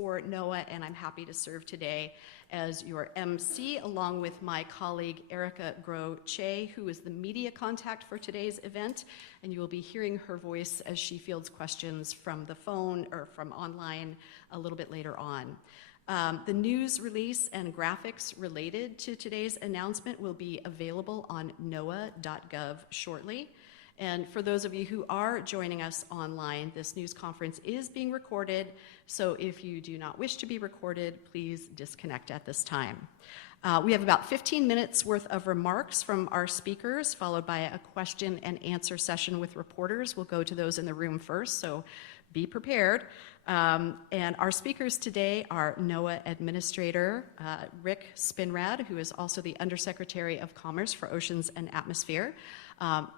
for NOAA, and I'm happy to serve today as your MC, along with my colleague Erica Groh-Che, who is the media contact for today's event, and you will be hearing her voice as she fields questions from the phone or from online a little bit later on. The news release and graphics related to today's announcement will be available on NOAA.gov shortly. And for those of you who are joining us online, this news conference is being recorded, so if you do not wish to be recorded, please disconnect at this time. We have about 15 minutes worth of remarks from our speakers, followed by a question and answer session with reporters. We'll go to those in the room first, so be prepared. And our speakers today are NOAA Administrator Rick Spinrad, who is also the Undersecretary of Commerce for Oceans and Atmosphere.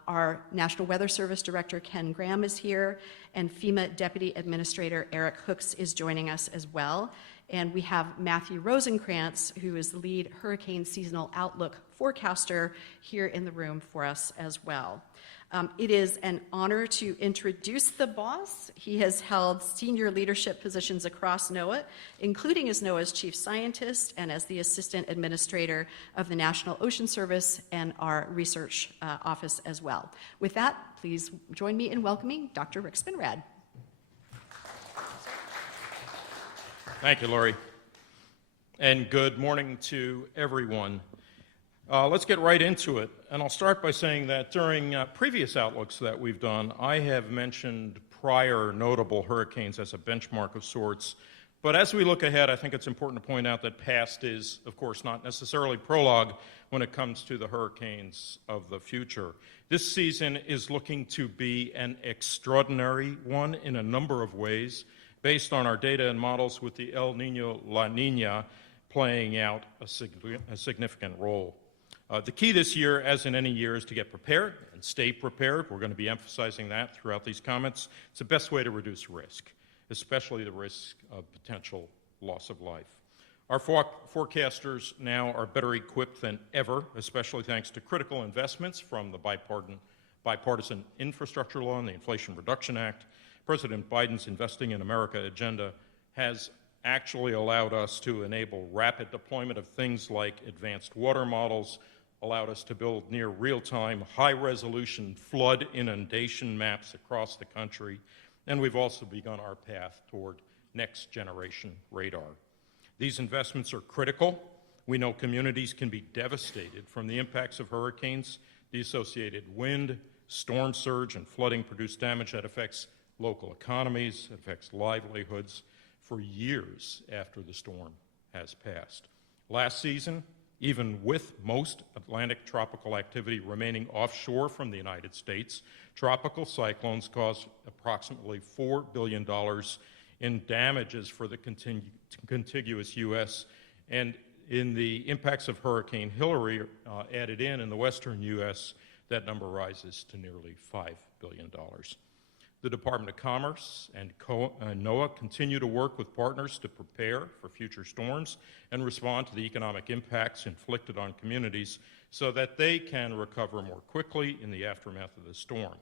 Our National Weather Service Director, Ken Graham, is here, and FEMA Deputy Administrator Eric Hooks is joining us as well. And we have Matthew Rosenkrantz, who is the lead Hurricane Seasonal Outlook forecaster, here in the room for us as well. It is an honor to introduce the boss. He has held senior leadership positions across NOAA, including as NOAA's chief scientist and as the assistant administrator of the National Ocean Service and our research office as well. With that, please join me in welcoming Dr. Rick Spinrad. Thank you, Lori. And good morning to everyone. Let's get right into it. And I'll start by saying that during previous outlooks that we've done, I have mentioned prior notable hurricanes as a benchmark of sorts. But as we look ahead, I think it's important to point out that past is, of course, not necessarily prologue when it comes to the hurricanes of the future. This season is looking to be an extraordinary one in a number of ways, based on our data and models with the El Nino-La Nina playing out a significant role. The key this year, as in any year, is to get prepared and stay prepared. We're going to be emphasizing that throughout these comments. It's the best way to reduce risk, especially the risk of potential loss of life. Our forecasters now are better equipped than ever, especially thanks to critical investments from the bipartisan infrastructure law and the Inflation Reduction Act. President Biden's Investing in America agenda has actually allowed us to enable rapid deployment of things like advanced water models, allowed us to build near real-time, high-resolution flood inundation maps across the country, and we've also begun our path toward next-generation radar. These investments are critical. We know communities can be devastated from the impacts of hurricanes. The associated wind, storm surge, and flooding produce damage that affects local economies, affects livelihoods for years after the storm has passed. Last season, even with most Atlantic tropical activity remaining offshore from the United States, tropical cyclones caused approximately $4 billion in damages for the contiguous U.S., and in the impacts of Hurricane Hillary added in the western U.S., that number rises to nearly $5 billion. The Department of Commerce and NOAA continue to work with partners to prepare for future storms and respond to the economic impacts inflicted on communities so that they can recover more quickly in the aftermath of the storm.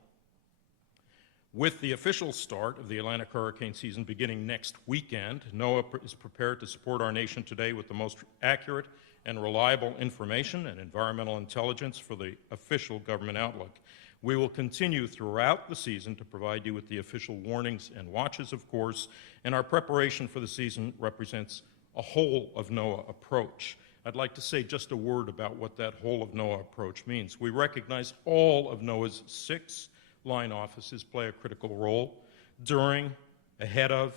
With the official start of the Atlantic hurricane season beginning next weekend, NOAA is prepared to support our nation today with the most accurate and reliable information and environmental intelligence for the official government outlook. We will continue throughout the season to provide you with the official warnings and watches, of course, and our preparation for the season represents a whole of NOAA approach. I'd like to say just a word about what that whole of NOAA approach means. We recognize all of NOAA's 6 line offices play a critical role during, ahead of,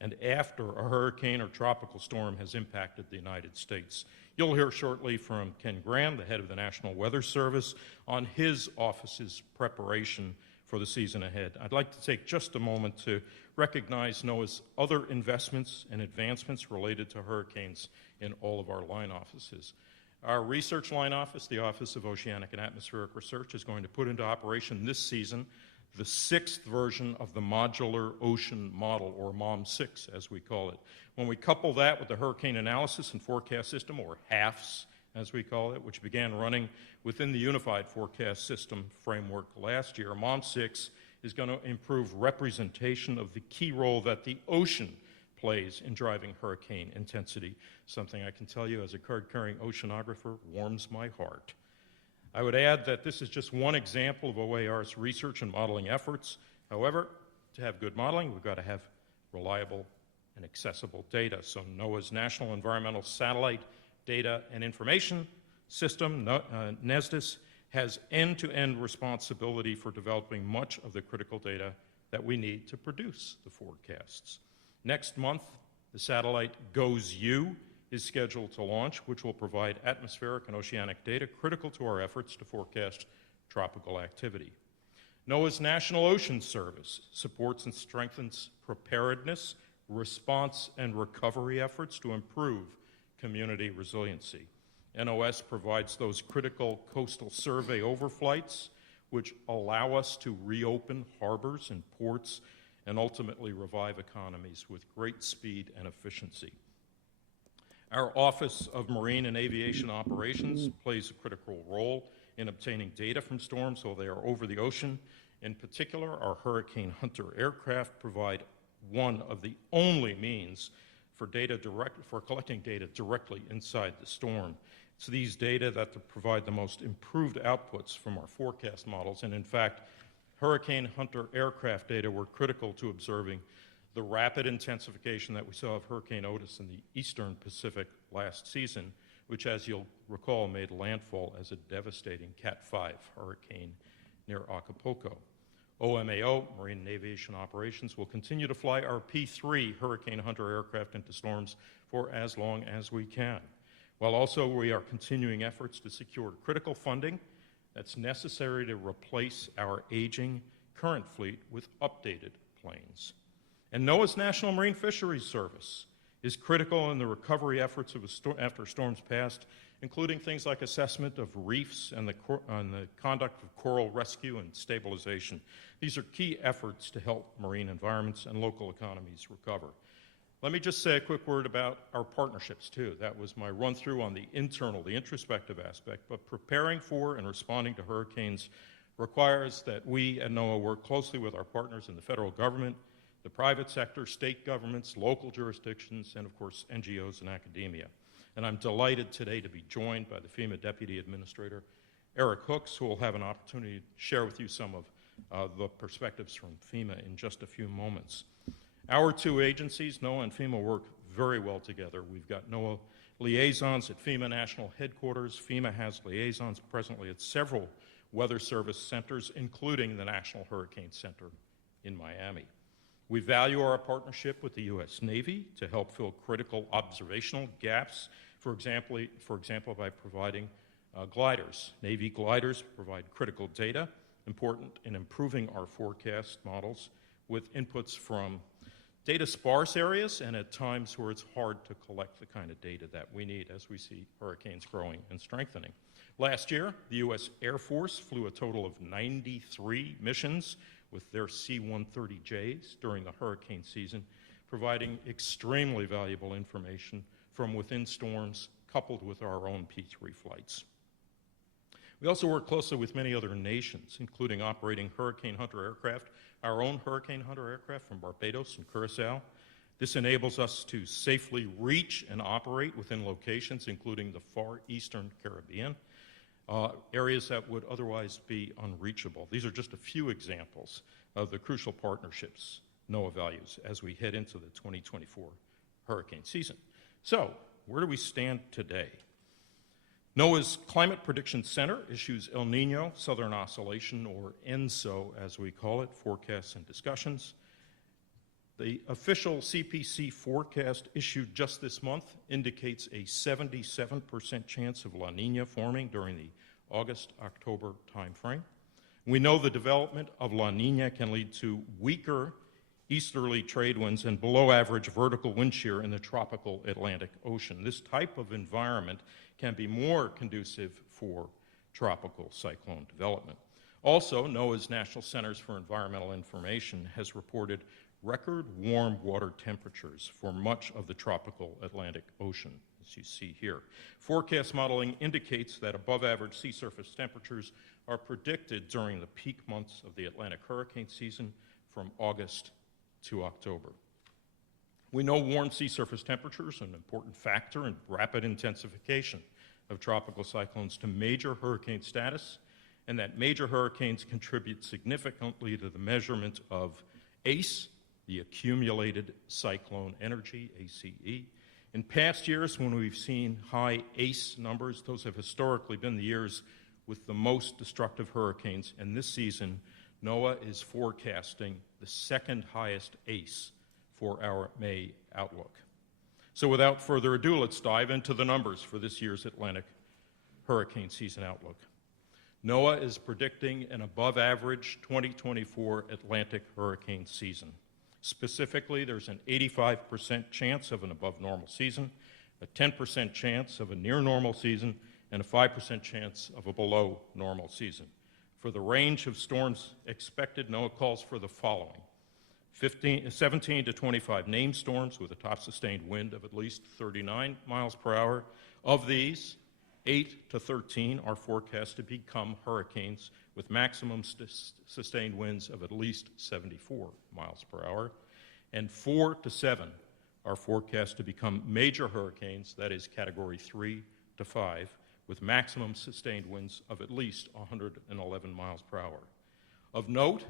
and after a hurricane or tropical storm has impacted the United States. You'll hear shortly from Ken Graham, the head of the National Weather Service, on his office's preparation for the season ahead. I'd like to take just a moment to recognize NOAA's other investments and advancements related to hurricanes in all of our line offices. Our research line office, the Office of Oceanic and Atmospheric Research, is going to put into operation this season the 6th version of the Modular Ocean Model, or MOM6, as we call it. When we couple that with the Hurricane Analysis and Forecast System, or HAFS, as we call it, which began running within the Unified Forecast System framework last year, MOM6 is going to improve representation of the key role that the ocean plays in driving hurricane intensity, something I can tell you as a card-carrying oceanographer warms my heart. I would add that this is just one example of OAR's research and modeling efforts. However, to have good modeling, we've got to have reliable and accessible data. So NOAA's National Environmental Satellite Data and Information System, NESDIS, has end-to-end responsibility for developing much of the critical data that we need to produce the forecasts. Next month, the satellite GOES-U is scheduled to launch, which will provide atmospheric and oceanic data critical to our efforts to forecast tropical activity. NOAA's National Ocean Service supports and strengthens preparedness, response, and recovery efforts to improve community resiliency. NOS provides those critical coastal survey overflights which allow us to reopen harbors and ports and ultimately revive economies with great speed and efficiency. Our Office of Marine and Aviation Operations plays a critical role in obtaining data from storms while they are over the ocean. In particular, our Hurricane Hunter aircraft provide one of the only means for collecting data directly inside the storm. It's these data that provide the most improved outputs from our forecast models, and in fact, Hurricane Hunter aircraft data were critical to observing the rapid intensification that we saw of Hurricane Otis in the eastern Pacific last season, which, as you'll recall, made landfall as a devastating Cat 5 hurricane near Acapulco. OMAO, Marine and Aviation Operations, will continue to fly our P-3 Hurricane Hunter aircraft into storms for as long as we can, while also we are continuing efforts to secure critical funding that's necessary to replace our aging current fleet with updated planes. And NOAA's National Marine Fisheries Service is critical in the recovery efforts after storms passed, including things like assessment of reefs and the conduct of coral rescue and stabilization. These are key efforts to help marine environments and local economies recover. Let me just say a quick word about our partnerships, too. That was my run-through on the internal, the introspective aspect, but preparing for and responding to hurricanes requires that we at NOAA work closely with our partners in the federal government, the private sector, state governments, local jurisdictions, and of course, NGOs and academia. And I'm delighted today to be joined by the FEMA Deputy Administrator, Eric Hooks, who will have an opportunity to share with you some of the perspectives from FEMA in just a few moments. Our two agencies, NOAA and FEMA, work very well together. We've got NOAA liaisons at FEMA National Headquarters. FEMA has liaisons presently at several Weather Service centers, including the National Hurricane Center in Miami. We value our partnership with the U.S. Navy to help fill critical observational gaps, for example by providing gliders. Navy gliders provide critical data important in improving our forecast models with inputs from data-sparse areas and at times where it's hard to collect the kind of data that we need as we see hurricanes growing and strengthening. Last year, the U.S. Air Force flew a total of 93 missions with their C-130Js during the hurricane season, providing extremely valuable information from within storms coupled with our own P-3 flights. We also work closely with many other nations, including operating Hurricane Hunter aircraft, our own Hurricane Hunter aircraft from Barbados and Curacao. This enables us to safely reach and operate within locations, including the far eastern Caribbean, areas that would otherwise be unreachable. These are just a few examples of the crucial partnerships NOAA values as we head into the 2024 hurricane season. So, where do we stand today? NOAA's Climate Prediction Center issues El Nino Southern Oscillation, or ENSO as we call it, forecasts and discussions. The official CPC forecast issued just this month indicates a 77% chance of La Nina forming during the August-October timeframe. We know the development of La Nina can lead to weaker easterly trade winds and below-average vertical wind shear in the tropical Atlantic Ocean. This type of environment can be more conducive for tropical cyclone development. Also, NOAA's National Centers for Environmental Information has reported record warm water temperatures for much of the tropical Atlantic Ocean, as you see here. Forecast modeling indicates that above-average sea surface temperatures are predicted during the peak months of the Atlantic hurricane season from August to October. We know warm sea surface temperatures are an important factor in rapid intensification of tropical cyclones to major hurricane status, and that major hurricanes contribute significantly to the measurement of ACE, the accumulated cyclone energy, ACE. In past years, when we've seen high ACE numbers, those have historically been the years with the most destructive hurricanes, and this season, NOAA is forecasting the second highest ACE for our May outlook. So without further ado, let's dive into the numbers for this year's Atlantic hurricane season outlook. NOAA is predicting an above-average 2024 Atlantic hurricane season. Specifically, there's an 85% chance of an above-normal season, a 10% chance of a near-normal season, and a 5% chance of a below-normal season. For the range of storms expected, NOAA calls for the following: 17 to 25 named storms with a top sustained wind of at least 39 miles per hour. Of these, 8 to 13 are forecast to become hurricanes with maximum sustained winds of at least 74 miles per hour, and 4 to 7 are forecast to become major hurricanes, that is Category 3 to 5, with maximum sustained winds of at least 111 miles per hour. Of note,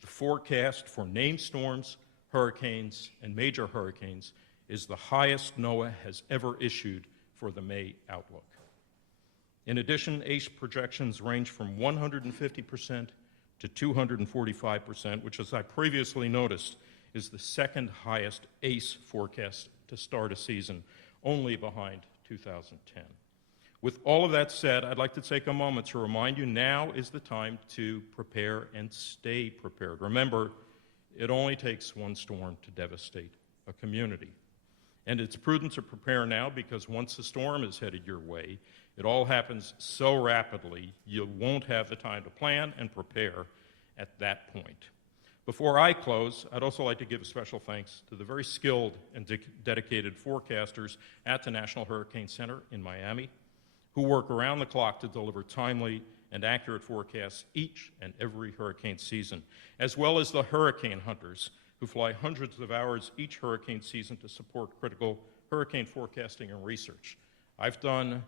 the forecast for named storms, hurricanes, and major hurricanes is the highest NOAA has ever issued for the May outlook. In addition, ACE projections range from 150% to 245%, which, as I previously noticed, is the second highest ACE forecast to start a season, only behind 2010. With all of that said, I'd like to take a moment to remind you now is the time to prepare and stay prepared. Remember, it only takes one storm to devastate a community. And it's prudent to prepare now because once the storm is headed your way, it all happens so rapidly you won't have the time to plan and prepare at that point. Before I close, I'd also like to give a special thanks to the very skilled and dedicated forecasters at the National Hurricane Center in Miami, who work around the clock to deliver timely and accurate forecasts each and every hurricane season, as well as the hurricane hunters who fly hundreds of hours each hurricane season to support critical hurricane forecasting and research. I've done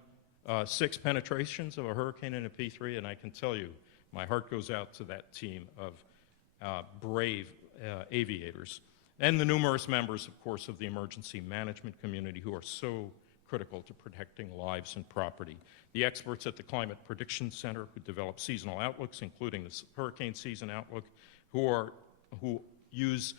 6 penetrations of a hurricane in a P3, and I can tell you my heart goes out to that team of brave aviators and the numerous members, of course, of the emergency management community who are so critical to protecting lives and property. The experts at the Climate Prediction Center who develop seasonal outlooks, including the hurricane season outlook, who use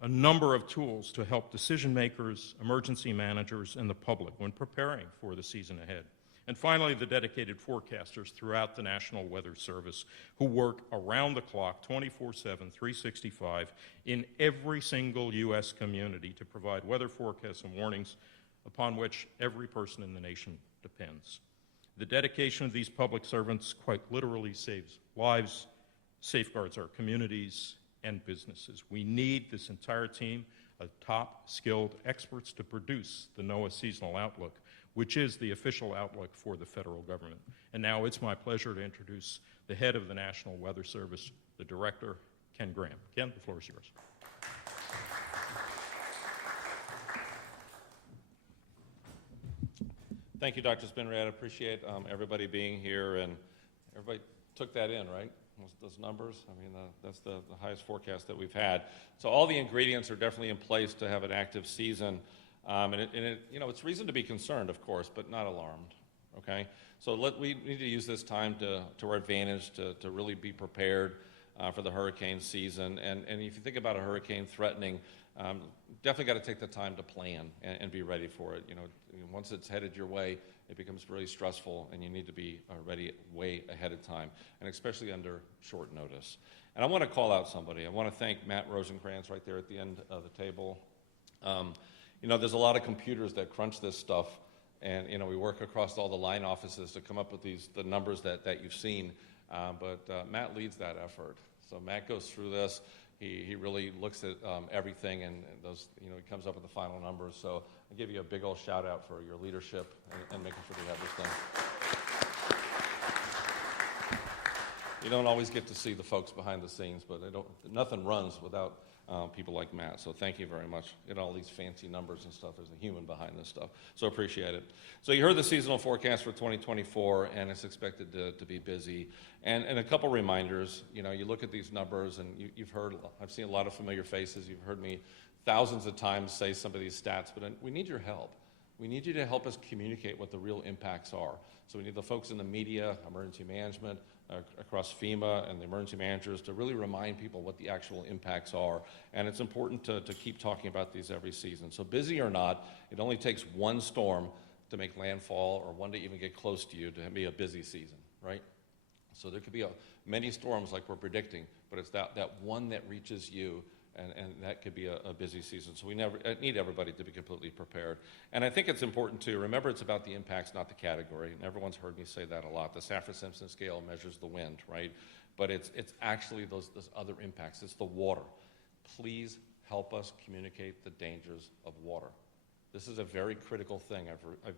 a number of tools to help decision makers, emergency managers, and the public when preparing for the season ahead. And finally, the dedicated forecasters throughout the National Weather Service who work around the clock, 24/7, 365, in every single U.S. community to provide weather forecasts and warnings upon which every person in the nation depends. The dedication of these public servants quite literally saves lives, safeguards our communities and businesses. We need this entire team of top skilled experts to produce the NOAA seasonal outlook, which is the official outlook for the federal government. And now it's my pleasure to introduce the head of the National Weather Service, the director, Ken Graham. Ken, the floor is yours. Thank you, Dr. Spinrad. I appreciate everybody being here, and everybody took that in, right? Those numbers. I mean, that's the highest forecast that we've had. So all the ingredients are definitely in place to have an active season, it's reason to be concerned, of course, but not alarmed. Okay, so we need to use this time to our advantage to really be prepared for the hurricane season. And if you think about a hurricane threatening, definitely got to take the time to plan and be ready for it. Once it's headed your way, it becomes really stressful, and you need to be ready way ahead of time, and especially under short notice. And I want to call out somebody. I want to thank Matt Rosencrantz right there at the end of the table. There's a lot of computers that crunch this stuff, and we work across all the line offices to come up with the numbers that you've seen. But Matt leads that effort. So Matt goes through this. He really looks at everything, and those, he comes up with the final numbers. So I give you a big old shout out for your leadership and making sure we have this done. You don't always get to see the folks behind the scenes, but nothing runs without people like Matt. So thank you very much. Get all these fancy numbers and stuff. There's a human behind this stuff. So appreciate it. So you heard the seasonal forecast for 2024, and it's expected to be busy. And a couple reminders. You look at these numbers, and you've heard, I've seen a lot of familiar faces. You've heard me thousands of times say some of these stats, but we need your help. We need you to help us communicate what the real impacts are. So we need the folks in the media, emergency management, across FEMA and the emergency managers to really remind people what the actual impacts are. And it's important to keep talking about these every season. So busy or not, it only takes one storm to make landfall or one to even get close to you to be a busy season, right? So there could be many storms like we're predicting, but it's that one that reaches you, and that could be a busy season. So we need everybody to be completely prepared. And I think it's important to remember it's about the impacts, not the category. And everyone's heard me say that a lot. The Saffir-Simpson scale measures the wind, right? But it's actually those other impacts. It's the water. Please help us communicate the dangers of water. This is a very critical thing. I've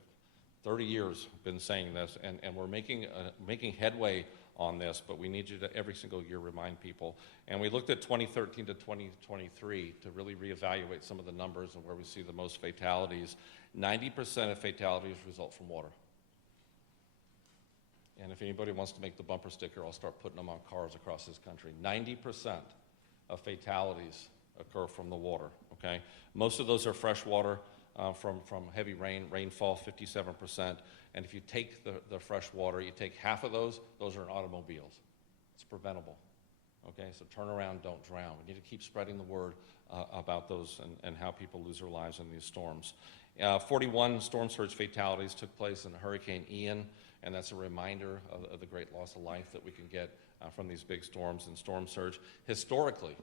30 years been saying this, and we're making headway on this, but we need you to every single year remind people. And we looked at 2013 to 2023 to really reevaluate some of the numbers and where we see the most fatalities. 90% of fatalities result from water. And if anybody wants to make the bumper sticker, I'll start putting them on cars across this country. 90% of fatalities occur from the water, okay? Most of those are fresh water from heavy rainfall, 57%. And if you take the fresh water, you take half of those are in automobiles. It's preventable. Okay, so turn around, don't drown. We need to keep spreading the word about those and how people lose their lives in these storms. 41 storm surge fatalities took place in Hurricane Ian, and that's a reminder of the great loss of life that we can get from these big storms and storm surge. Historically,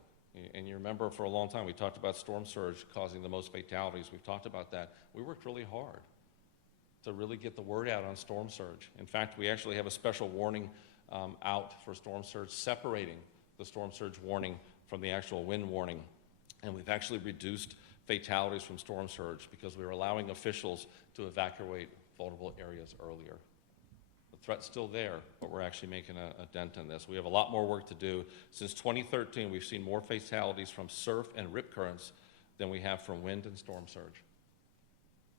and you remember for a long time, we talked about storm surge causing the most fatalities. We've talked about that. We worked really hard to really get the word out on storm surge. In fact, we actually have a special warning out for storm surge, separating the storm surge warning from the actual wind warning. And we've actually reduced fatalities from storm surge because we were allowing officials to evacuate vulnerable areas earlier. The threat's still there, but we're actually making a dent in this. We have a lot more work to do. Since 2013, we've seen more fatalities from surf and rip currents than we have from wind and storm surge.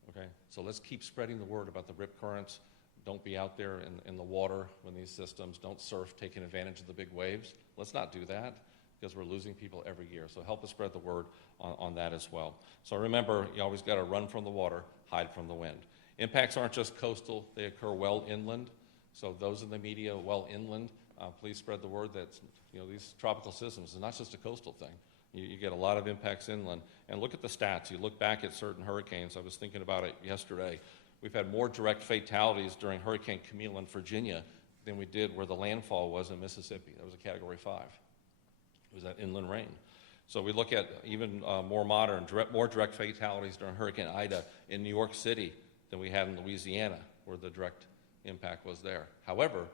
Okay, so let's keep spreading the word about the rip currents. Don't be out there in the water when these systems, don't surf taking advantage of the big waves. Let's not do that because we're losing people every year. So help us spread the word on that as well. So remember, you always got to run from the water, hide from the wind. Impacts aren't just coastal, they occur well inland. So those in the media well inland, please spread the word that these tropical systems is not just a coastal thing. You get a lot of impacts inland. And look at the stats. You look back at certain hurricanes. I was thinking about it yesterday. We've had more direct fatalities during Hurricane Camille in Virginia than we did where the landfall was in Mississippi. That was a Category 5. It was that inland rain. So we look at even more modern, more direct fatalities during Hurricane Ida in New York City than we had in Louisiana, where the direct impact was there. However,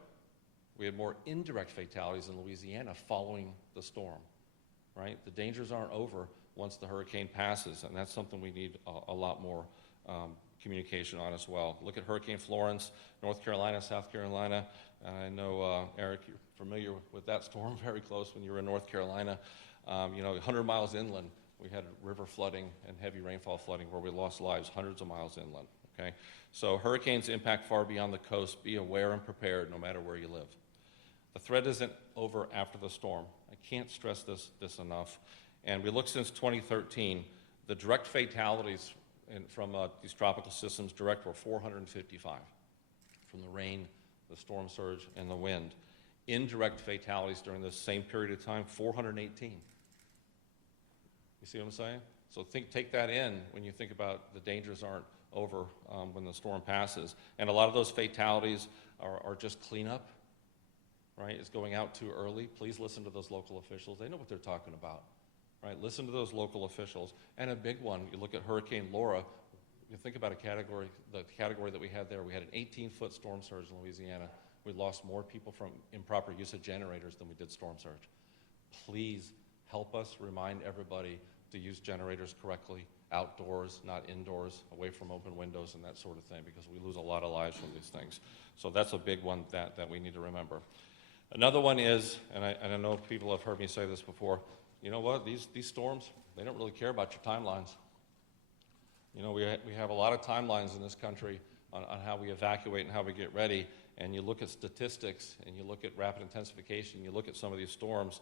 we had more indirect fatalities in Louisiana following the storm. Right? The dangers aren't over once the hurricane passes, and that's something we need a lot more communication on as well. Look at Hurricane Florence, North Carolina, South Carolina. I know, Eric, you're familiar with that storm, very close when you were in North Carolina. 100 miles inland, we had river flooding and heavy rainfall flooding where we lost lives hundreds of miles inland. Okay? So hurricanes impact far beyond the coast. Be aware and prepared no matter where you live. The threat isn't over after the storm. I can't stress this enough. And we look since 2013, the direct fatalities from these tropical systems were 455 from the rain, the storm surge, and the wind. Indirect fatalities during this same period of time, 418. You see what I'm saying? So take that in when you think about the dangers aren't over when the storm passes. And a lot of those fatalities are just cleanup. Right, it's going out too early. Please listen to those local officials. They know what they're talking about. Right, listen to those local officials. And a big one, you look at Hurricane Laura, you think about the category that we had there. We had an 18-foot storm surge in Louisiana. We lost more people from improper use of generators than we did storm surge. Please help us remind everybody to use generators correctly, outdoors, not indoors, away from open windows and that sort of thing, because we lose a lot of lives from these things. So that's a big one that we need to remember. Another one is, and I know people have heard me say this before, you know what, these storms, they don't really care about your timelines. You know, we have a lot of timelines in this country on how we evacuate and how we get ready, and you look at statistics, and you look at rapid intensification, you look at some of these storms,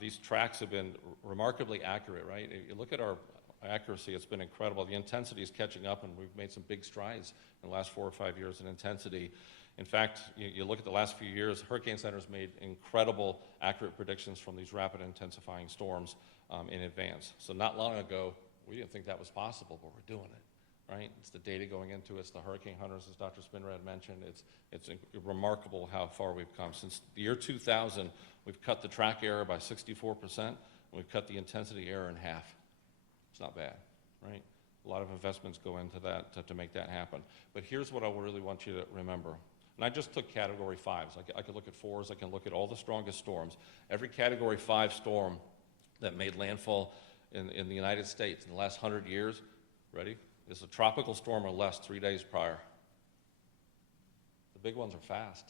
these tracks have been remarkably accurate, right? You look at our accuracy, it's been incredible. The intensity is catching up, and we've made some big strides in the last 4 or 5 years in intensity. In fact, you look at the last few years, Hurricane Center's made incredible accurate predictions from these rapid intensifying storms in advance. So not long ago, we didn't think that was possible, but we're doing it, right? It's the data going into it, it's the hurricane hunters, as Dr. Spinrad mentioned. It's remarkable how far we've come. Since the year 2000, we've cut the track error by 64%, and we've cut the intensity error in half. It's not bad, right? A lot of investments go into that to make that happen. But here's what I really want you to remember. And I just took Category 5s. I could look at 4s. I can look at all the strongest storms. Every Category 5 storm that made landfall in the United States in the last 100 years, ready, is a tropical storm or less 3 days prior. The big ones are fast,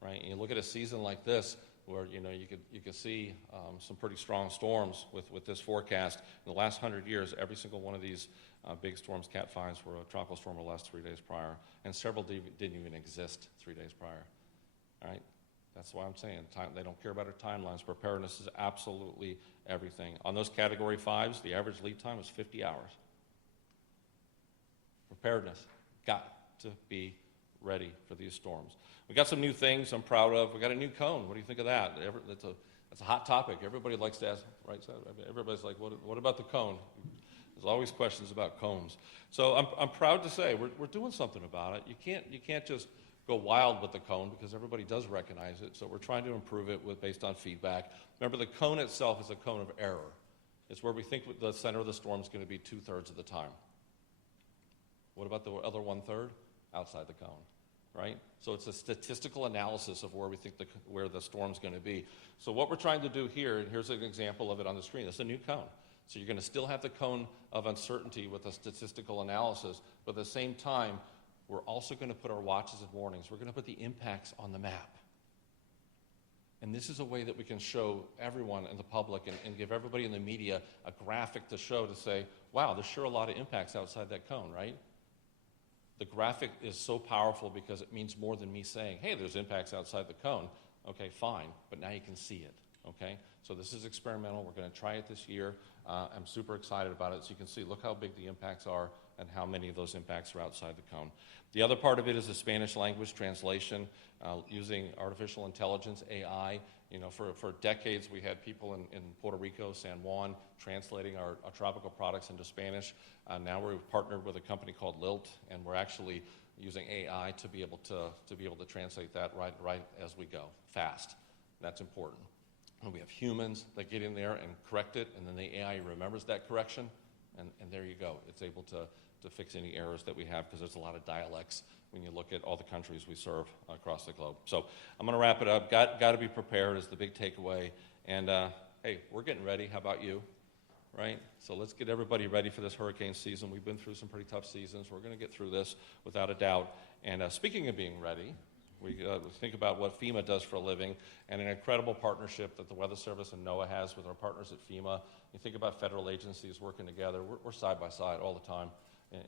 right? And you look at a season like this, where you could see some pretty strong storms with this forecast. In the last 100 years, every single one of these big storms, Cat 5s, were a tropical storm or less 3 days prior, and several didn't even exist 3 days prior. All right, that's why I'm saying they don't care about our timelines. Preparedness is absolutely everything. On those Category 5s, the average lead time is 50 hours. Preparedness, got to be ready for these storms. We got some new things I'm proud of. We got a new cone. What do you think of that? That's a hot topic. Everybody likes to ask, right? Everybody's like, what about the cone? There's always questions about cones. So I'm proud to say we're doing something about it. You can't just go wild with the cone because everybody does recognize it. So we're trying to improve it based on feedback. Remember, the cone itself is a cone of error. It's where we think the center of the storm is going to be 2/3 of the time. What about the other 1/3? Outside the cone, right? So it's a statistical analysis of where we think where the storm's going to be. So what we're trying to do here, and here's an example of it on the screen. It's a new cone. So you're going to still have the cone of uncertainty with a statistical analysis, but at the same time, we're also going to put our watches and warnings. We're going to put the impacts on the map. And this is a way that we can show everyone in the public and give everybody in the media a graphic to show, to say, wow, there's sure a lot of impacts outside that cone, right? The graphic is so powerful because it means more than me saying, hey, there's impacts outside the cone. Okay, fine, but now you can see it, okay? So this is experimental. We're going to try it this year. I'm super excited about it. So you can see, look how big the impacts are and how many of those impacts are outside the cone. The other part of it is the Spanish language translation using artificial intelligence, AI. You know, for decades, we had people in Puerto Rico, San Juan, translating our tropical products into Spanish. Now we've partnered with a company called Lilt, and we're actually using AI to be able to translate that right as we go, fast. That's important. And we have humans that get in there and correct it, and then the AI remembers that correction, and there you go. It's able to fix any errors that we have, because there's a lot of dialects when you look at all the countries we serve across the globe. So I'm going to wrap it up. Got to be prepared is the big takeaway. And hey, we're getting ready. How about you? Right? So let's get everybody ready for this hurricane season. We've been through some pretty tough seasons. We're going to get through this without a doubt. And speaking of being ready, we think about what FEMA does for a living, and an incredible partnership that the Weather Service and NOAA has with our partners at FEMA. You think about federal agencies working together. We're side by side all the time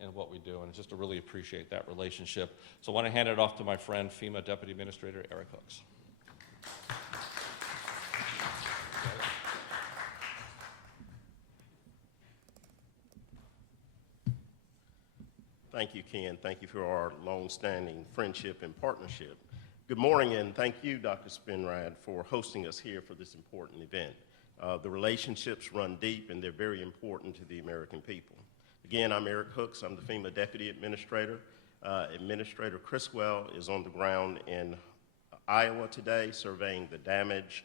in what we do, and just to really appreciate that relationship. So I want to hand it off to my friend, FEMA Deputy Administrator Eric Hooks. Thank you, Ken. Thank you for our long-standing friendship and partnership. Good morning, and thank you, Dr. Spinrad, for hosting us here for this important event. The relationships run deep, and they're very important to the American people. Again, I'm Eric Hooks. I'm the FEMA Deputy Administrator. Administrator Criswell is on the ground in Iowa today, surveying the damage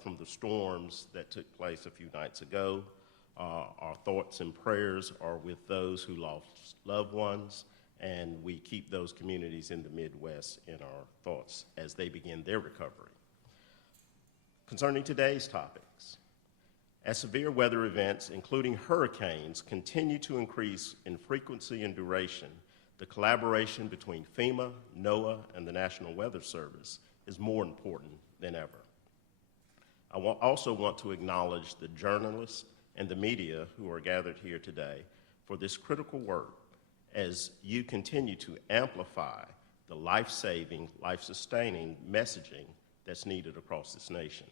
from the storms that took place a few nights ago. Our thoughts and prayers are with those who lost loved ones, and we keep those communities in the Midwest in our thoughts as they begin their recovery. Concerning today's topics, as severe weather events, including hurricanes, continue to increase in frequency and duration, the collaboration between FEMA, NOAA, and the National Weather Service is more important than ever. I also want to acknowledge the journalists and the media who are gathered here today for this critical work as you continue to amplify the life-saving, life-sustaining messaging that's needed across this nation,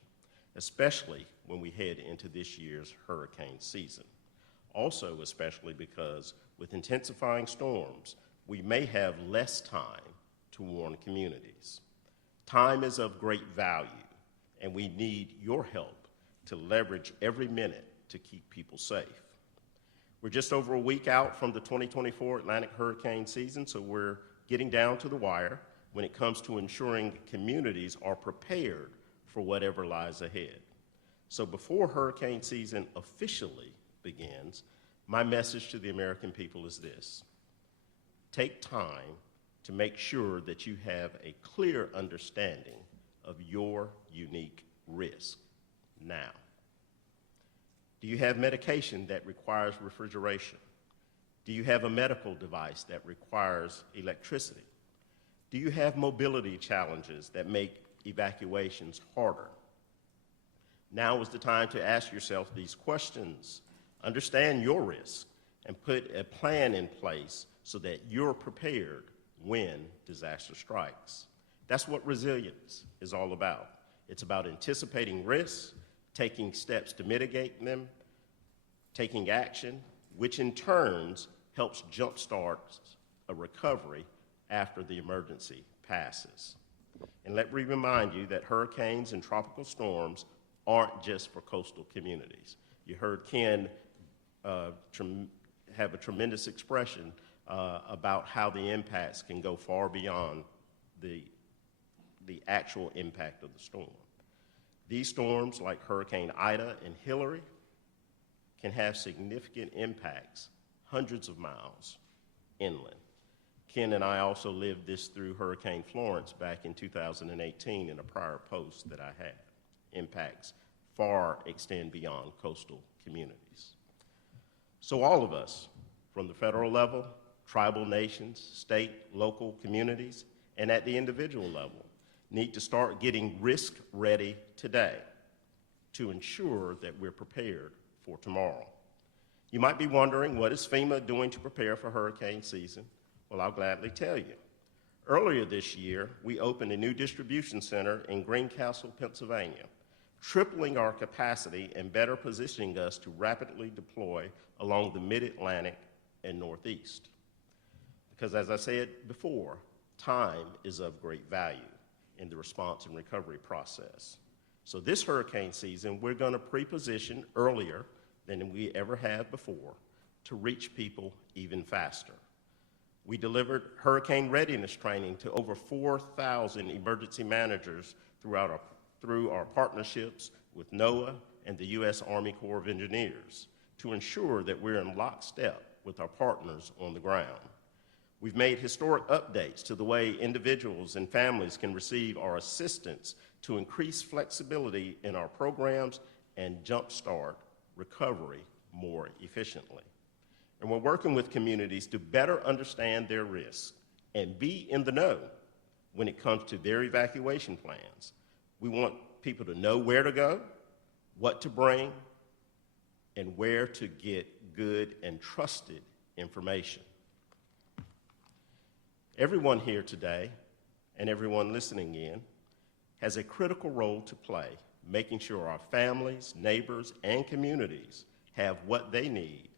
especially when we head into this year's hurricane season. Also, especially because with intensifying storms, we may have less time to warn communities. Time is of great value, and we need your help to leverage every minute to keep people safe. We're just over a week out from the 2024 Atlantic hurricane season, so we're getting down to the wire when it comes to ensuring communities are prepared for whatever lies ahead. So before hurricane season officially begins, my message to the American people is this: take time to make sure that you have a clear understanding of your unique risk now. Do you have medication that requires refrigeration? Do you have a medical device that requires electricity? Do you have mobility challenges that make evacuations harder? Now is the time to ask yourself these questions, understand your risk, and put a plan in place so that you're prepared when disaster strikes. That's what resilience is all about. It's about anticipating risks, taking steps to mitigate them, taking action, which in turns helps jumpstart a recovery after the emergency passes. And let me remind you that hurricanes and tropical storms aren't just for coastal communities. You heard Ken have a tremendous expression about how the impacts can go far beyond the actual impact of the storm. These storms, like Hurricane Ida and Hillary, can have significant impacts hundreds of miles inland. Ken and I also lived this through Hurricane Florence back in 2018 in a prior post that I had. Impacts far extend beyond coastal communities. So all of us, from the federal level, tribal nations, state, local communities, and at the individual level, need to start getting risk ready today to ensure that we're prepared for tomorrow. You might be wondering, what is FEMA doing to prepare for hurricane season? Well, I'll gladly tell you. Earlier this year, we opened a new distribution center in Greencastle, Pennsylvania, tripling our capacity and better positioning us to rapidly deploy along the mid-Atlantic and Northeast. Because as I said before, time is of great value in the response and recovery process. So this hurricane season, we're going to pre-position earlier than we ever have before to reach people even faster. We delivered hurricane readiness training to over 4,000 emergency managers through our partnerships with NOAA and the U.S. Army Corps of Engineers to ensure that we're in lockstep with our partners on the ground. We've made historic updates to the way individuals and families can receive our assistance to increase flexibility in our programs and jumpstart recovery more efficiently. And we're working with communities to better understand their risks and be in the know when it comes to their evacuation plans. We want people to know where to go, what to bring, and where to get good and trusted information. Everyone here today, and everyone listening in, has a critical role to play, making sure our families, neighbors, and communities have what they need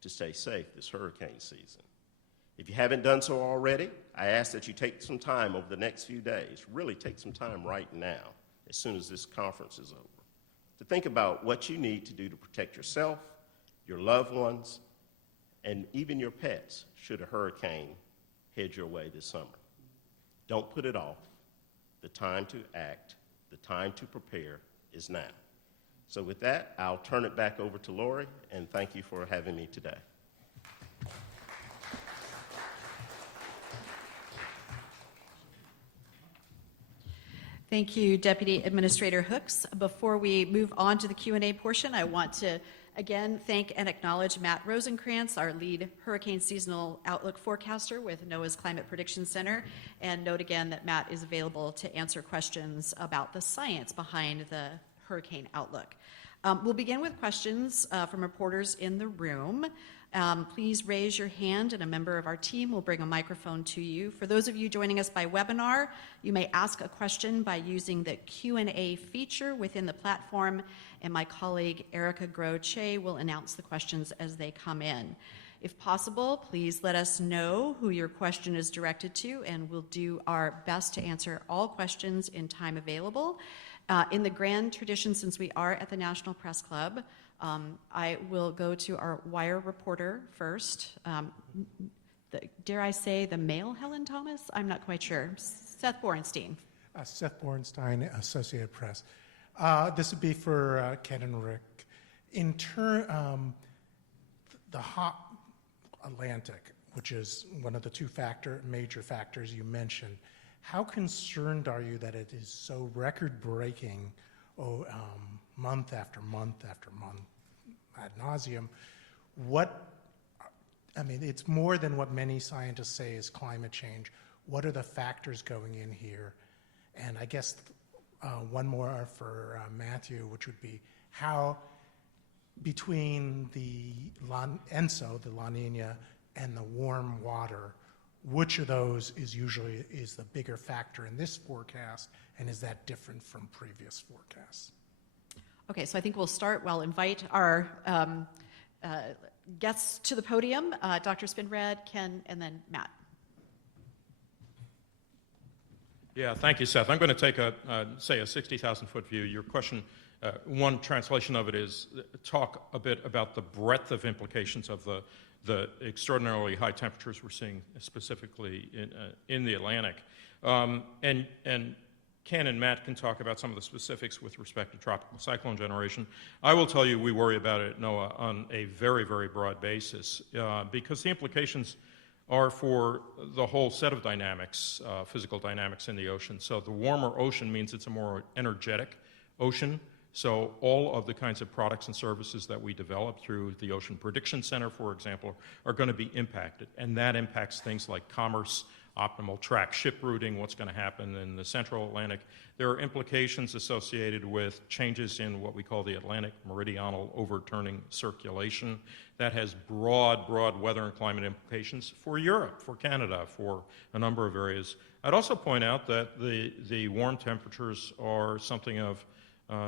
to stay safe this hurricane season. If you haven't done so already, I ask that you take some time over the next few days, really take some time right now, as soon as this conference is over, to think about what you need to do to protect yourself, your loved ones, and even your pets should a hurricane head your way this summer. Don't put it off. The time to act, the time to prepare is now. So with that, I'll turn it back over to Lori, and thank you for having me today. Thank you, Deputy Administrator Hooks. Before we move on to the Q&A portion, I want to Again, thank and acknowledge Matt Rosenkrantz, our lead hurricane seasonal outlook forecaster with NOAA's Climate Prediction Center, and note again that Matt is available to answer questions about the science behind the hurricane outlook. We'll begin with questions from reporters in the room. Please raise your hand and a member of our team will bring a microphone to you. For those of you joining us by webinar, you may ask a question by using the Q&A feature within the platform, and my colleague Erica Grow-Che will announce the questions as they come in. If possible, please let us know who your question is directed to, and we'll do our best to answer all questions in time available. In the grand tradition, since we are at the National Press Club, I will go to our wire reporter first. Dare I say the male Helen Thomas? I'm not quite sure. Seth Borenstein. Seth Borenstein, Associated Press. This would be for Ken and Rick. The hot Atlantic, which is one of the two major factors you mentioned, how concerned are you that it is so record-breaking month after month after month ad nauseum? It's more than what many scientists say is climate change. What are the factors going in here? And I guess one more for Matthew, which would be how between the ENSO, the La Nina, and the warm water, which of those is the bigger factor in this forecast, and is that different from previous forecasts? Okay, so I think we'll start. We'll invite our guests to the podium, Dr. Spinrad, Ken, and then Matt. Yeah, thank you, Seth. I'm going to take a 60,000-foot view. Your question, one translation of it is talk a bit about the breadth of implications of the extraordinarily high temperatures we're seeing specifically in the Atlantic. And Ken and Matt can talk about some of the specifics with respect to tropical cyclone generation. I will tell you we worry about it at NOAA on a very, very broad basis because the implications are for the whole set of dynamics, physical dynamics in the ocean. So the warmer ocean means it's a more energetic ocean. So all of the kinds of products and services that we develop through the Ocean Prediction Center, for example, are going to be impacted. And that impacts things like commerce, optimal track ship routing, what's going to happen in the central Atlantic. There are implications associated with changes in what we call the Atlantic meridional overturning circulation. That has broad weather and climate implications for Europe, for Canada, for a number of areas. I'd also point out that the warm temperatures are something of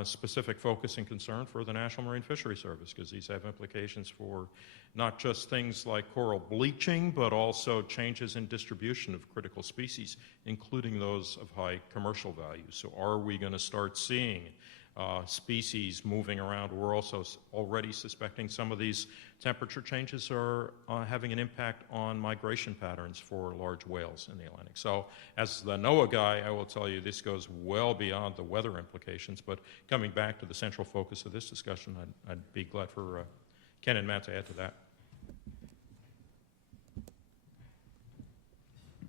specific focus and concern for the National Marine Fisheries Service because these have implications for not just things like coral bleaching, but also changes in distribution of critical species, including those of high commercial value. So are we going to start seeing species moving around? We're also already suspecting some of these temperature changes are having an impact on migration patterns for large whales in the Atlantic. So as the NOAA guy, I will tell you this goes well beyond the weather implications, but coming back to the central focus of this discussion, I'd be glad for Ken and Matt to add to that.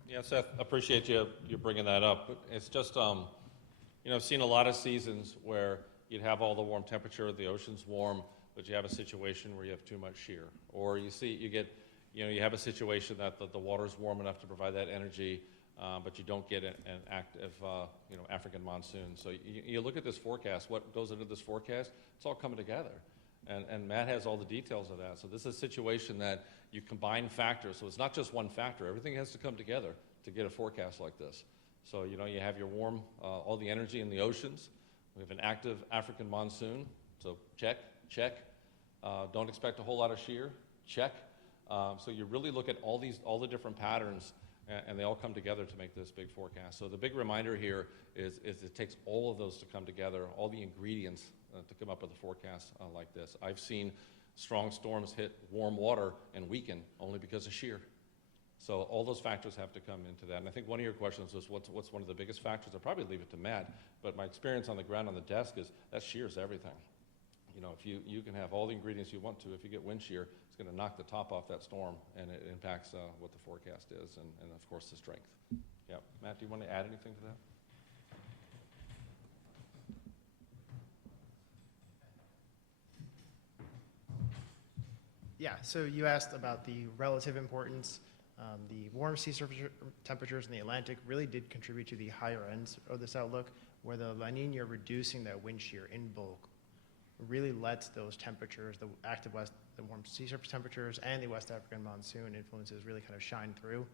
Yeah, Seth, appreciate you bringing that up. It's just, I've seen a lot of seasons where you'd have all the warm temperature, the ocean's warm, but you have a situation where you have too much shear. Or you have a situation that the water's warm enough to provide that energy, but you don't get an active, African monsoon. So you look at this forecast, what goes into this forecast, it's all coming together. And Matt has all the details of that. So this is a situation that you combine factors. So it's not just one factor. Everything has to come together to get a forecast like this. So, you have your warm, all the energy in the oceans. We have an active African monsoon. So check. Don't expect a whole lot of shear. Check. So you really look at all the different patterns, and they all come together to make this big forecast. So the big reminder here is it takes all of those to come together, all the ingredients to come up with a forecast like this. I've seen strong storms hit warm water and weaken only because of shear. So all those factors have to come into that. And I think one of your questions was what's one of the biggest factors? I'll probably leave it to Matt, but my experience on the ground on the desk is that shear's everything. If you can have all the ingredients you want to, if you get wind shear, it's going to knock the top off that storm, and it impacts what the forecast is, and of course the strength. Yeah, Matt, do you want to add anything to that? Yeah, so you asked about the relative importance. The warm sea surface temperatures in the Atlantic really did contribute to the higher ends of this outlook, where the La Nina reducing that wind shear in bulk really lets those temperatures, the warm sea surface temperatures and the West African monsoon influences really kind of shine through.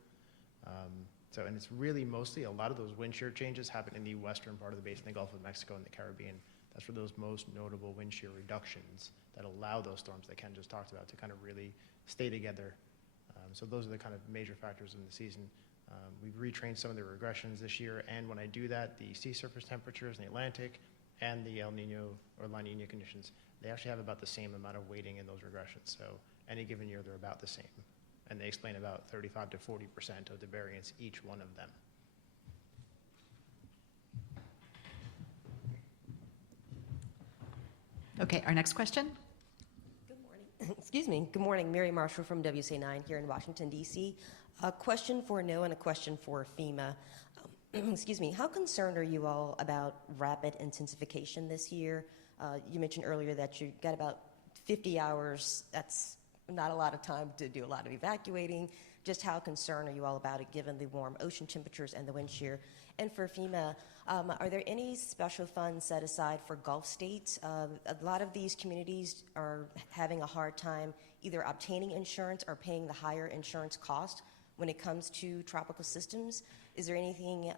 And it's really mostly a lot of those wind shear changes happen in the western part of the basin, the Gulf of Mexico and the Caribbean. That's where those most notable wind shear reductions that allow those storms that Ken just talked about to kind of really stay together. So those are the kind of major factors in the season. We've retrained some of the regressions this year, and when I do that, the sea surface temperatures in the Atlantic and the El Nino or La Nina conditions, they actually have about the same amount of weighting in those regressions. So any given year, they're about the same. And they explain about 35 to 40% of the variance, each one of them. Okay, our next question. Good morning. Excuse me. Good morning. Mary Marshall from WCA9 here in Washington, D.C. A question for NOAA and a question for FEMA. Excuse me. How concerned are you all about rapid intensification this year? You mentioned earlier that you got about 50 hours. That's not a lot of time to do a lot of evacuating. Just how concerned are you all about it given the warm ocean temperatures and the wind shear? And for FEMA, are there any special funds set aside for Gulf states? A lot of these communities are having a hard time either obtaining insurance or paying the higher insurance cost when it comes to tropical systems. Is there anything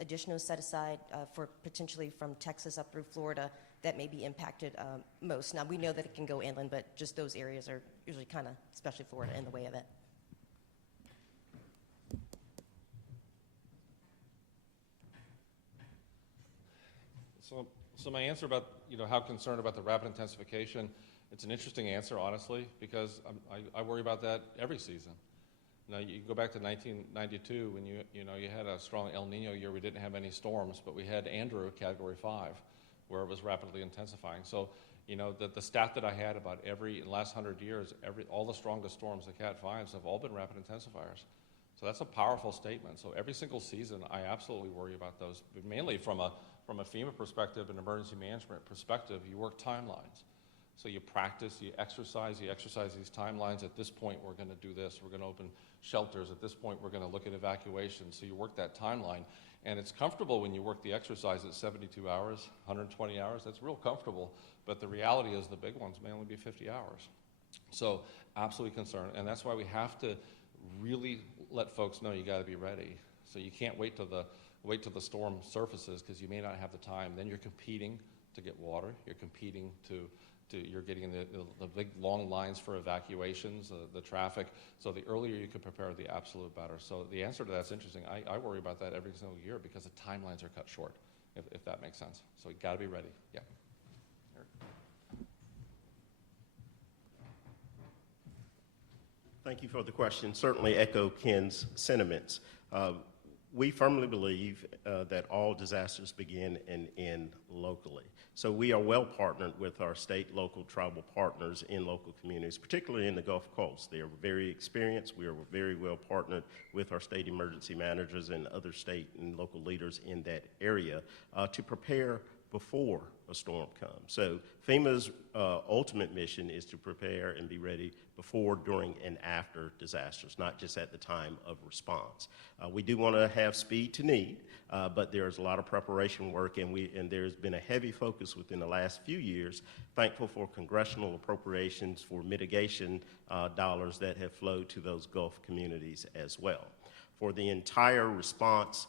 additional set aside for potentially from Texas up through Florida that may be impacted most? Now, we know that it can go inland, but just those areas are usually kind of, especially Florida, in the way of it. So my answer about how concerned about the rapid intensification, it's an interesting answer, honestly, because I worry about that every season. Now you go back to 1992 when you had a strong El Nino year. We didn't have any storms, but we had Andrew, Category 5, where it was rapidly intensifying. So the stat that I had about in the last 100 years, all the strongest storms, the Cat 5s, have all been rapid intensifiers. So that's a powerful statement. So every single season, I absolutely worry about those, but mainly from a FEMA perspective and emergency management perspective, you work timelines. So you practice, you exercise these timelines. At this point, we're going to do this. We're going to open shelters. At this point, we're going to look at evacuation. So you work that timeline. And it's comfortable when you work the exercise at 72 hours, 120 hours. That's real comfortable. But the reality is the big ones may only be 50 hours. So absolutely concerned. And that's why we have to really let folks know you got to be ready. So you can't wait till the storm surfaces because you may not have the time. Then you're competing to get water. You're competing you're getting the big long lines for evacuations, the traffic. So the earlier you can prepare, the absolute better. So the answer to that's interesting. I worry about that every single year because the timelines are cut short, if that makes sense. So you got to be ready. Yeah. Thank you for the question. Certainly echo Ken's sentiments. We firmly believe that all disasters begin and end locally. So we are well partnered with our state, local, tribal partners in local communities, particularly in the Gulf Coast. They are very experienced. We are very well partnered with our state emergency managers and other state and local leaders in that area to prepare before a storm comes. So FEMA's ultimate mission is to prepare and be ready before, during, and after disasters, not just at the time of response. We do want to have speed to need, but there's a lot of preparation work, and there's been a heavy focus within the last few years, thankful for congressional appropriations for mitigation dollars that have flowed to those Gulf communities as well. For the entire response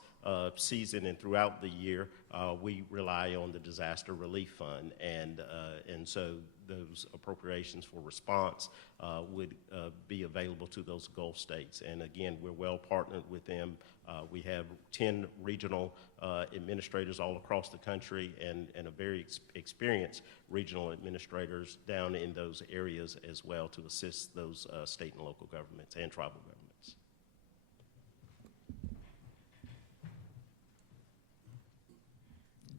season and throughout the year, we rely on the Disaster Relief Fund, and so those appropriations for response would be available to those Gulf states. And again, we're well partnered with them. We have 10 regional administrators all across the country and a very experienced regional administrators down in those areas as well to assist those state and local governments and tribal governments.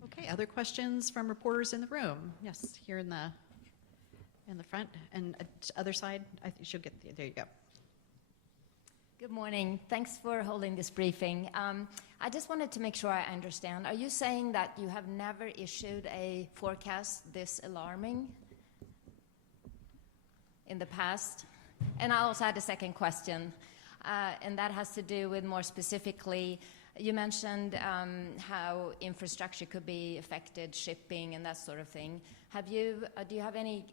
Okay, other questions from reporters in the room? Yes, here in the front and other side. I think she'll get there. You go. Good morning. Thanks for holding this briefing. I just wanted to make sure I understand. Are you saying that you have never issued a forecast this alarming in the past? And I also had a second question, and that has to do with more specifically, you mentioned how infrastructure could be affected, shipping and that sort of thing. Do you have any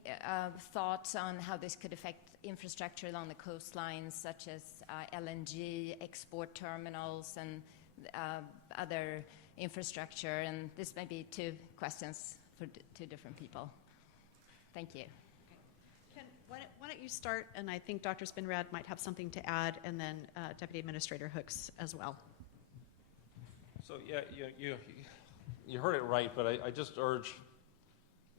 thoughts on how this could affect infrastructure along the coastlines, such as LNG, export terminals, and other infrastructure? And this may be two questions for two different people. Thank you. Ken, why don't you start, and I think Dr. Spinrad might have something to add, and then Deputy Administrator Hooks as well. So yeah, you heard it right, but I just urge,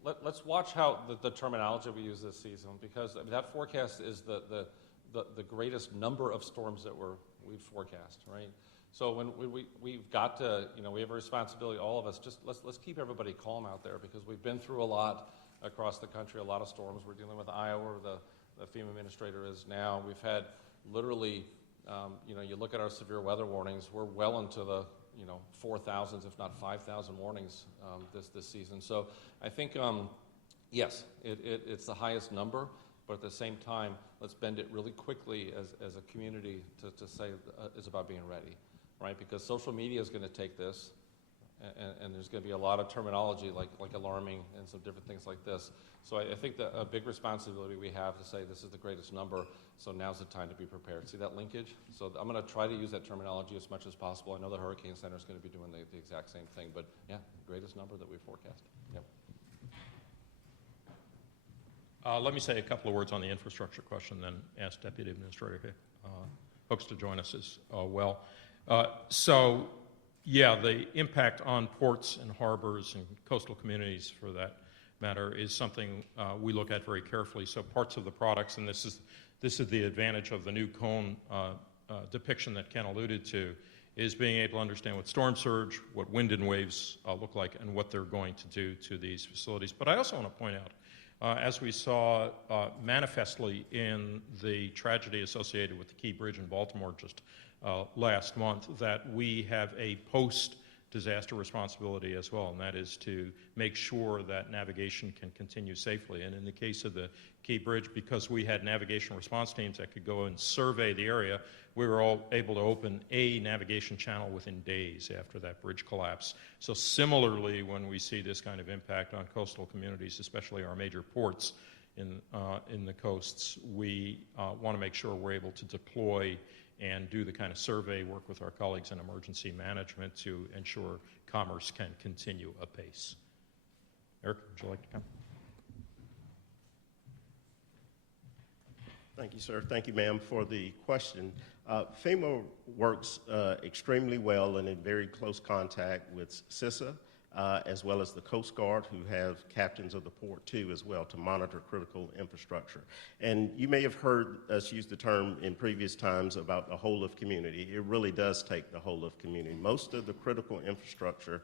let's watch how the terminology we use this season, because that forecast is the greatest number of storms that we've forecast, right? So when we've got to, we have a responsibility, all of us, just let's keep everybody calm out there, because we've been through a lot across the country, a lot of storms. We're dealing with Iowa, the FEMA administrator is now. We've had literally, you look at our severe weather warnings, we're well into the 4,000s, if not 5,000 warnings this season. So I think, yes, it's the highest number, but at the same time, let's bend it really quickly as a community to say it's about being ready, right? Because social media is going to take this, and there's going to be a lot of terminology like alarming and some different things like this. So I think that a big responsibility we have to say this is the greatest number, so now's the time to be prepared. See that linkage? So I'm going to try to use that terminology as much as possible. I know the Hurricane Center is going to be doing the exact same thing, but yeah, greatest number that we forecast. Yep. Let me say a couple of words on the infrastructure question, then ask Deputy Administrator Hooks to join us as well. So, yeah, the impact on ports and harbors and coastal communities, for that matter, is something we look at very carefully. So parts of the products, and this is the advantage of the new cone depiction that Ken alluded to, is being able to understand what storm surge, what wind and waves look like, and what they're going to do to these facilities. But I also want to point out, as we saw manifestly in the tragedy associated with the Key Bridge in Baltimore just last month, that we have a post-disaster responsibility as well, and that is to make sure that navigation can continue safely. And in the case of the Key Bridge, because we had navigation response teams that could go and survey the area, we were all able to open a navigation channel within days after that bridge collapse. So similarly, when we see this kind of impact on coastal communities, especially our major ports in the coasts, we want to make sure we're able to deploy and do the kind of survey work with our colleagues in emergency management to ensure commerce can continue apace. Eric, would you like to come? Thank you, sir. Thank you, ma'am, for the question. FEMA works extremely well and in very close contact with CISA, as well as the Coast Guard, who have captains of the port too as well to monitor critical infrastructure. And you may have heard us use the term in previous times about the whole of community. It really does take the whole of community. Most of the critical infrastructure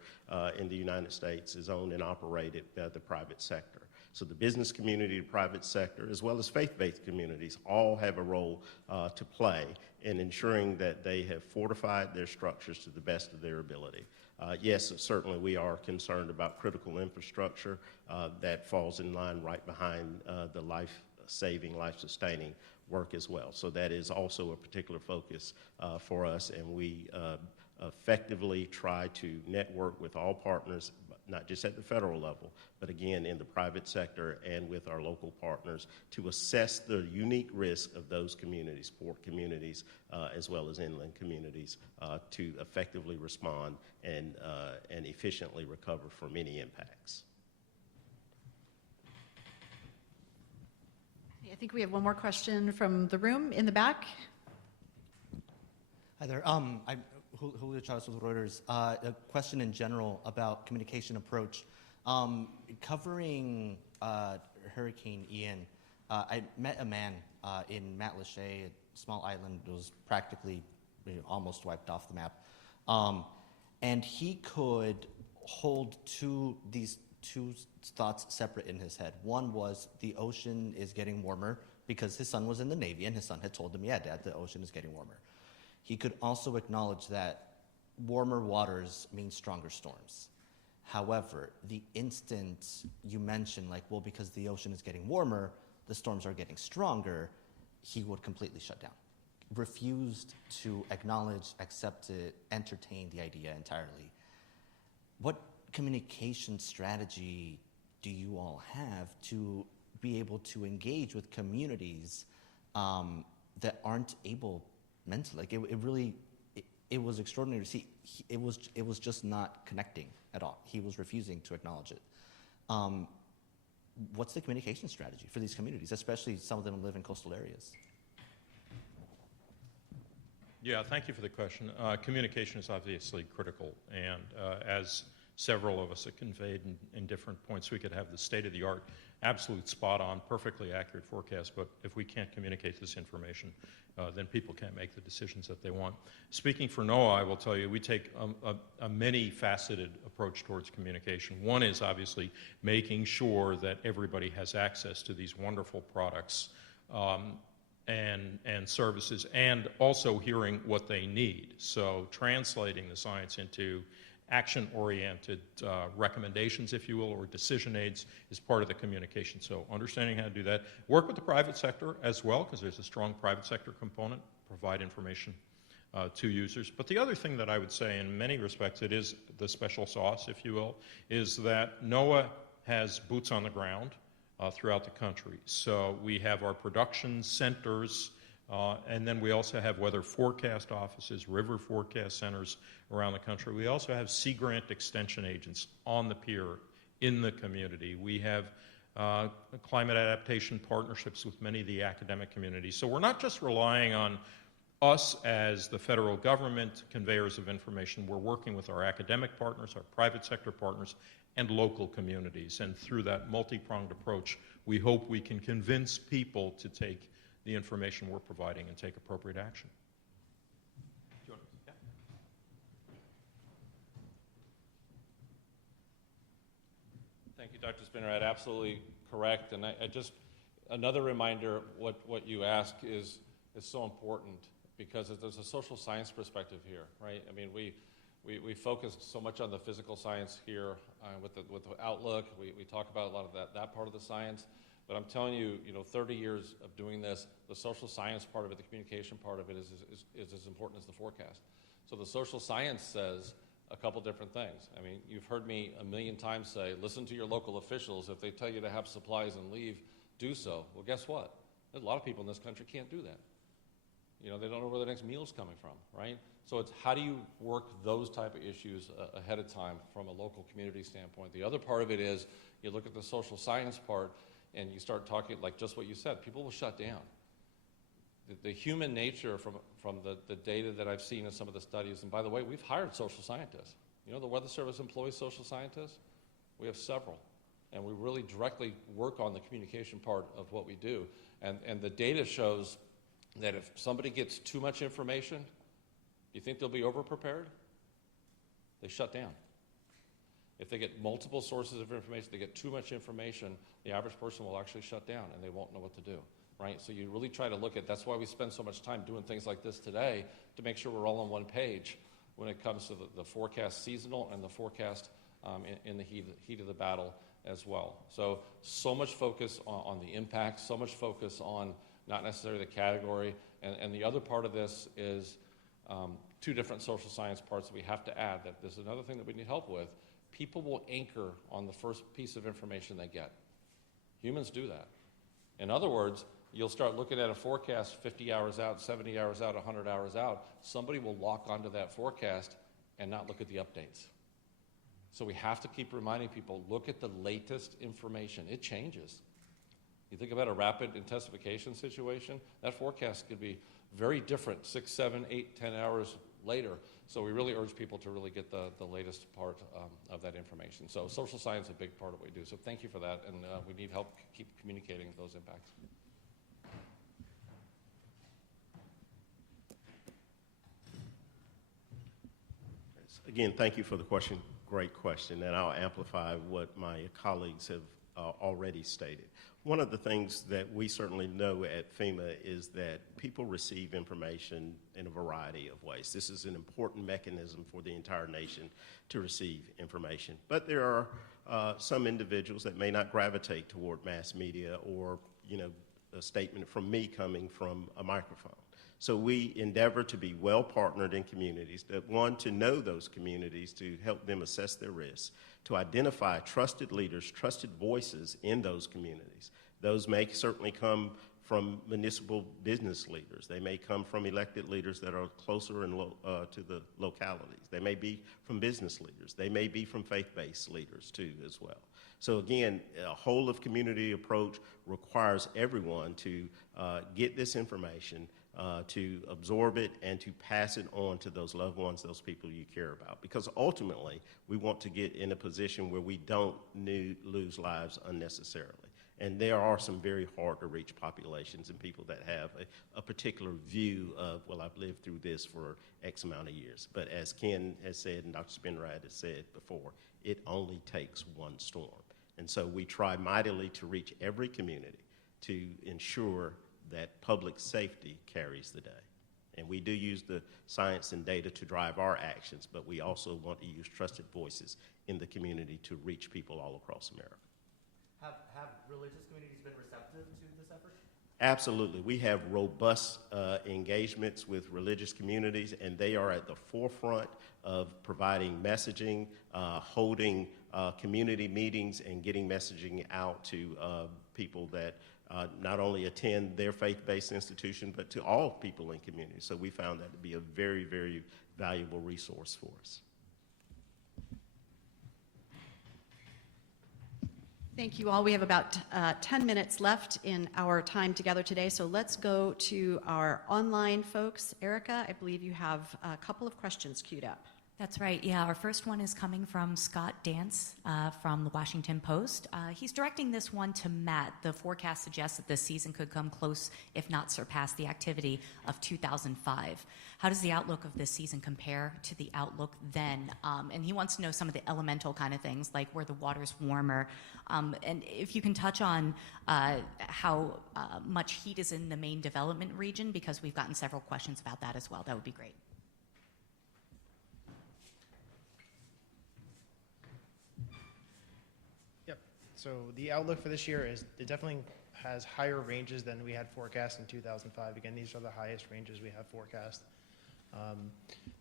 in the United States is owned and operated by the private sector. So the business community, the private sector, as well as faith-based communities all have a role to play in ensuring that they have fortified their structures to the best of their ability. Yes, certainly we are concerned about critical infrastructure that falls in line right behind the life-saving, life-sustaining work as well. So that is also a particular focus for us, and we effectively try to network with all partners, not just at the federal level, but again in the private sector and with our local partners to assess the unique risk of those communities, port communities, as well as inland communities, to effectively respond and efficiently recover from any impacts. I think we have one more question from the room in the back. Hi there. I'm Julio Chavez with Reuters. A question in general about communication approach. Covering Hurricane Ian, I met a man in Matlacha, a small island that was practically almost wiped off the map. And he could hold these two thoughts separate in his head. One was the ocean is getting warmer because his son was in the Navy and his son had told him, yeah, Dad, the ocean is getting warmer. He could also acknowledge that warmer waters mean stronger storms. However, the instant you mention, like, well, because the ocean is getting warmer, the storms are getting stronger, he would completely shut down. Refused to acknowledge, accept it, entertain the idea entirely. What communication strategy do you all have to be able to engage with communities that aren't able mentally? Like it was extraordinary to see. It was just not connecting at all. He was refusing to acknowledge it. What's the communication strategy for these communities, especially some of them live in coastal areas? Yeah, thank you for the question. Communication is obviously critical, and as several of us have conveyed in different points, we could have the state-of-the-art, absolute spot-on, perfectly accurate forecast, but if we can't communicate this information, then people can't make the decisions that they want. Speaking for NOAA, I will tell you, we take a many-faceted approach towards communication. One is obviously making sure that everybody has access to these wonderful products and services, and also hearing what they need. So translating the science into action-oriented recommendations, if you will, or decision aids is part of the communication. So understanding how to do that. Work with the private sector as well, because there's a strong private sector component, provide information to users. But the other thing that I would say in many respects, it is the special sauce, if you will, is that NOAA has boots on the ground throughout the country. So we have our production centers, and then we also have weather forecast offices, river forecast centers around the country. We also have Sea Grant extension agents on the pier in the community. We have climate adaptation partnerships with many of the academic communities. So we're not just relying on us as the federal government conveyors of information. We're working with our academic partners, our private sector partners, and local communities. And through that multi-pronged approach, we hope we can convince people to take the information we're providing and take appropriate action. Yeah. Thank you, Dr. Spinrad. Absolutely correct. And I just, another reminder, what you ask is so important, because there's a social science perspective here, right? I mean, we focus so much on the physical science here with the outlook. We talk about a lot of that part of the science. But I'm telling you, 30 years of doing this, the social science part of it, the communication part of it is as important as the forecast. So the social science says a couple different things. I mean, you've heard me a million times say, listen to your local officials. If they tell you to have supplies and leave, do so. Well, guess what? There's a lot of people in this country can't do that. They don't know where the next meal's coming from, right? So it's how do you work those type of issues ahead of time from a local community standpoint. The other part of it is you look at the social science part and you start talking, like just what you said, people will shut down. The human nature from the data that I've seen in some of the studies, and by the way, we've hired social scientists. The Weather Service employs social scientists. We have several. And we really directly work on the communication part of what we do. And the data shows that if somebody gets too much information, you think they'll be over-prepared? They shut down. If they get multiple sources of information, they get too much information, the average person will actually shut down and they won't know what to do, right? So you really try to look at, that's why we spend so much time doing things like this today, to make sure we're all on one page when it comes to the forecast seasonal and the forecast in the heat of the battle as well. So much focus on the impact, so much focus on not necessarily the category, and the other part of this is two different social science parts that we have to add. That there's another thing that we need help with. People will anchor on the first piece of information they get. Humans do that. In other words, you'll start looking at a forecast 50 hours out, 70 hours out, 100 hours out. Somebody will lock onto that forecast and not look at the updates. So we have to keep reminding people, look at the latest information. It changes. You think about a rapid intensification situation, that forecast could be very different 6, 7, 8, 10 hours later. So we really urge people to really get the latest part of that information. So social science is a big part of what we do. So thank you for that, and we need help keep communicating those impacts. Again, thank you for the question. Great question, and I'll amplify what my colleagues have already stated. One of the things that we certainly know at FEMA is that people receive information in a variety of ways. This is an important mechanism for the entire nation to receive information. But there are some individuals that may not gravitate toward mass media or, a statement from me coming from a microphone. So we endeavor to be well partnered in communities, that one, to know those communities, to help them assess their risks, to identify trusted leaders, trusted voices in those communities. Those may certainly come from municipal business leaders. They may come from elected leaders that are closer and to the localities. They may be from business leaders. They may be from faith-based leaders too as well. So again, a whole of community approach requires everyone to get this information, to absorb it, and to pass it on to those loved ones, those people you care about. Because ultimately, we want to get in a position where we don't lose lives unnecessarily. And there are some very hard to reach populations and people that have a particular view of, well, I've lived through this for X amount of years. But as Ken has said and Dr. Spinrad has said before, it only takes one storm. And so we try mightily to reach every community to ensure that public safety carries the day. And we do use the science and data to drive our actions, but we also want to use trusted voices in the community to reach people all across America. Have religious communities been receptive to this effort? Absolutely. We have robust engagements with religious communities, and they are at the forefront of providing messaging, holding community meetings, and getting messaging out to people that not only attend their faith-based institution, but to all people in communities. So we found that to be a very, very valuable resource for us. Thank you all. We have about 10 minutes left in our time together today, so let's go to our online folks. Erica, I believe you have a couple of questions queued up. That's right. Yeah, our first one is coming from Scott Dance from the Washington Post. He's directing this one to Matt. The forecast suggests that this season could come close, if not surpass, the activity of 2005. How does the outlook of this season compare to the outlook then? And he wants to know some of the elemental kind of things, like where the water's warmer. And if you can touch on how much heat is in the main development region, because we've gotten several questions about that as well. That would be great. So the outlook for this year is it definitely has higher ranges than we had forecast in 2005. Again, these are the highest ranges we have forecast.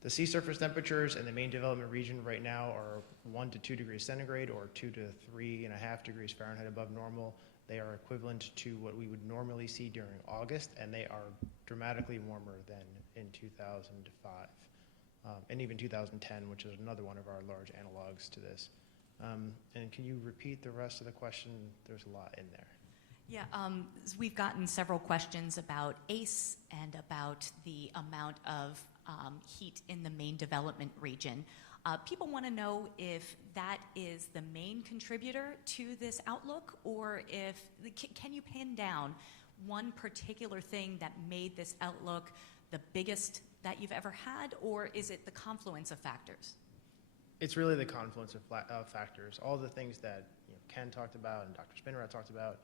The sea surface temperatures in the main development region right now are 1 to 2 degrees centigrade or 2 to 3.5 degrees Fahrenheit above normal. They are equivalent to what we would normally see during August, and they are dramatically warmer than in 2005 and even 2010, which is another one of our large analogs to this. And can you repeat the rest of the question? There's a lot in there. Yeah, we've gotten several questions about ACE and about the amount of heat in the main development region. People want to know if that is the main contributor to this outlook, or if, can you pin down one particular thing that made this outlook the biggest that you've ever had, or is it the confluence of factors? It's really the confluence of factors. All the things that Ken talked about and Dr. Spinrad talked about,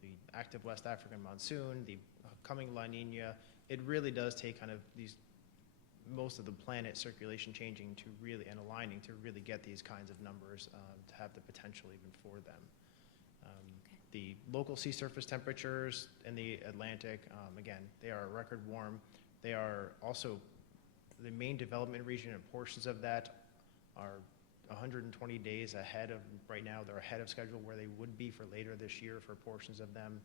the active West African monsoon, the coming La Nina, it really does take kind of most of the planet circulation changing to really, and aligning to really get these kinds of numbers to have the potential even for them. The local sea surface temperatures in the Atlantic, again, they are record warm. They are also, the main development region and portions of that are 120 days ahead of, right now they're ahead of schedule where they would be for later this year for portions of them.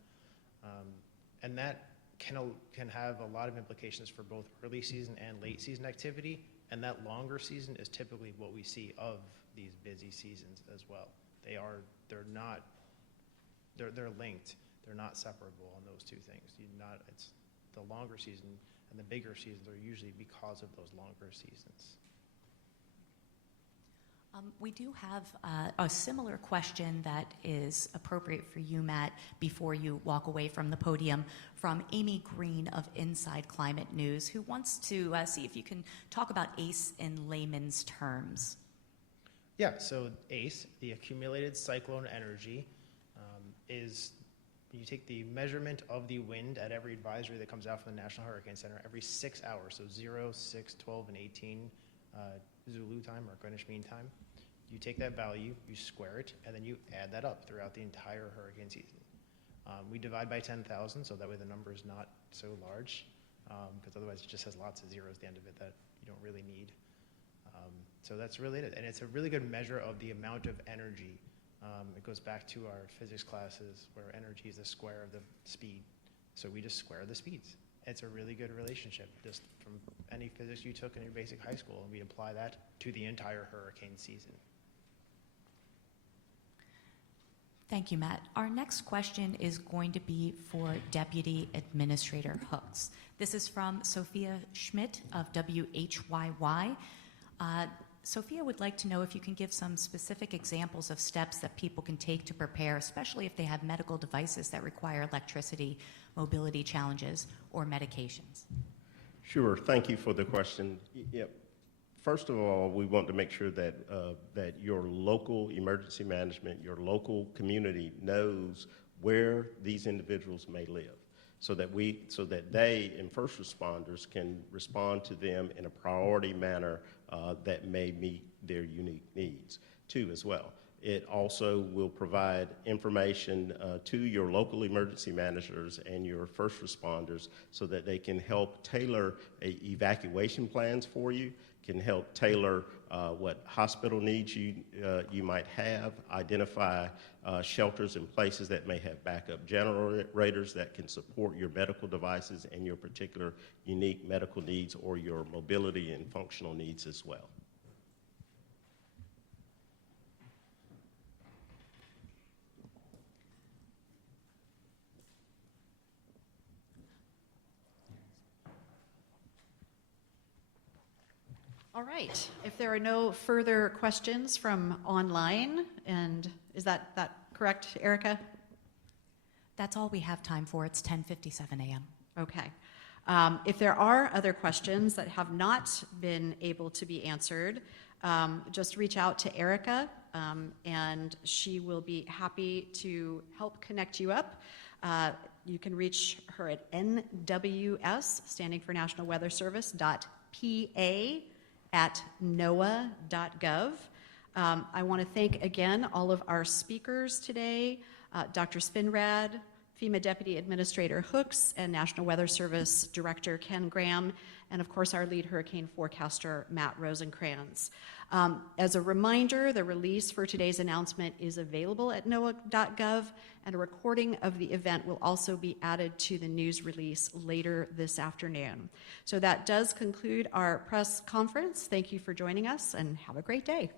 And that can have a lot of implications for both early season and late season activity, and that longer season is typically what we see of these busy seasons as well. They're linked. They're not separable on those two things. It's the longer season and the bigger seasons are usually because of those longer seasons. We do have a similar question that is appropriate for you, Matt, before you walk away from the podium, from Amy Green of Inside Climate News, who wants to see if you can talk about ACE in layman's terms. Yeah, so ACE, the accumulated cyclone energy, is you take the measurement of the wind at every advisory that comes out from the National Hurricane Center every 6 hours, so 0, 6, 12, and 18 Zulu time or Greenwich Mean Time. You take that value, you square it, and then you add that up throughout the entire hurricane season. We divide by 10,000, so that way the number is not so large, because otherwise it just has lots of zeros at the end of it that you don't really need. So that's really it, and it's a really good measure of the amount of energy. It goes back to our physics classes where energy is the square of the speed. So we just square the speeds. It's a really good relationship, just from any physics you took in your basic high school, and we apply that to the entire hurricane season. Thank you, Matt. Our next question is going to be for Deputy Administrator Hooks. This is from Sophia Schmidt of WHYY. Sophia would like to know if you can give some specific examples of steps that people can take to prepare, especially if they have medical devices that require electricity, mobility challenges, or medications. Sure. Thank you for the question. Yep. First of all, we want to make sure that that your local emergency management, your local community knows where these individuals may live, so that they and first responders can respond to them in a priority manner that may meet their unique needs too as well. It also will provide information to your local emergency managers and your first responders so that they can help tailor evacuation plans for you, can help tailor what hospital needs you might have, identify shelters and places that may have backup generators that can support your medical devices and your particular unique medical needs or your mobility and functional needs as well. All right. If there are no further questions from online, and is that correct, Erica? That's all we have time for. It's 10:57 a.m. Okay. If there are other questions that have not been able to be answered, just reach out to Erica, and she will be happy to help connect you up. You can reach her at NWS, standing for National Weather Service, .pa@noaa.gov. I want to thank again all of our speakers today, Dr. Spinrad, FEMA Deputy Administrator Hooks, and National Weather Service Director Ken Graham, and of course our lead hurricane forecaster, Matt Rosencrantz. As a reminder, the release for today's announcement is available at NOAA.gov, and a recording of the event will also be added to the news release later this afternoon. So that does conclude our press conference. Thank you for joining us, and have a great day.